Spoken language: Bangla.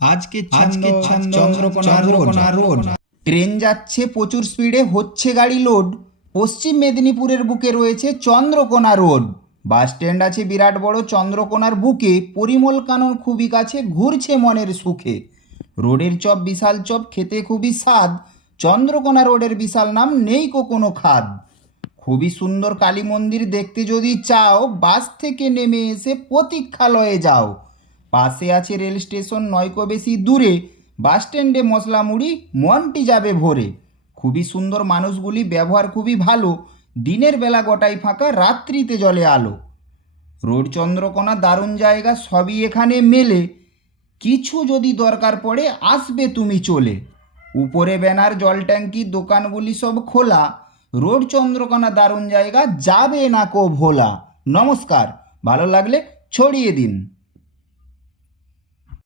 আজকে আজকে চন্দ্রকোনা চন্দ্রকোনা রোড। ট্রেন যাচ্ছে প্রচুর স্পিডে হচ্ছে গাড়ি লোড। পশ্চিম মেদিনীপুরের বুকে রয়েছে চন্দ্রকোনা রোড। বাস স্ট্যান্ড আছে বিরাট বড় চন্দ্রকোনার বুকে পরিমল কানন খুবই কাছে ঘুরছে মনের সুখে। রোডের চপ বিশাল চপ খেতে খুবই স্বাদ। চন্দ্রকোনা রোডের বিশাল নাম নেই কো কোনো খাদ। খুবই সুন্দর কালী মন্দির দেখতে যদি চাও বাস থেকে নেমে এসে প্রতীক্ষালয়ে যাও। পাশে আছে রেল স্টেশন, নয়কো বেশি দূরে। বাস স্ট্যান্ডে মশলা মুড়ি, মনটি যাবে ভরে। খুবই সুন্দর মানুষগুলি, ব্যবহার খুবই ভালো। দিনের বেলা গোটাই ফাঁকা, রাত্রিতে জলে আলো। রোড চন্দ্রকোনা দারুণ জায়গা, সবই এখানে মেলে। কিছু যদি দরকার পড়ে, আসবে তুমি চলে। উপরে ব্যানার, জল ট্যাঙ্কি, দোকানগুলি সব খোলা। রোড চন্দ্রকোনা দারুণ জায়গা, যাবে না কো ভোলা। নমস্কার, ভালো লাগলে ছড়িয়ে দিন।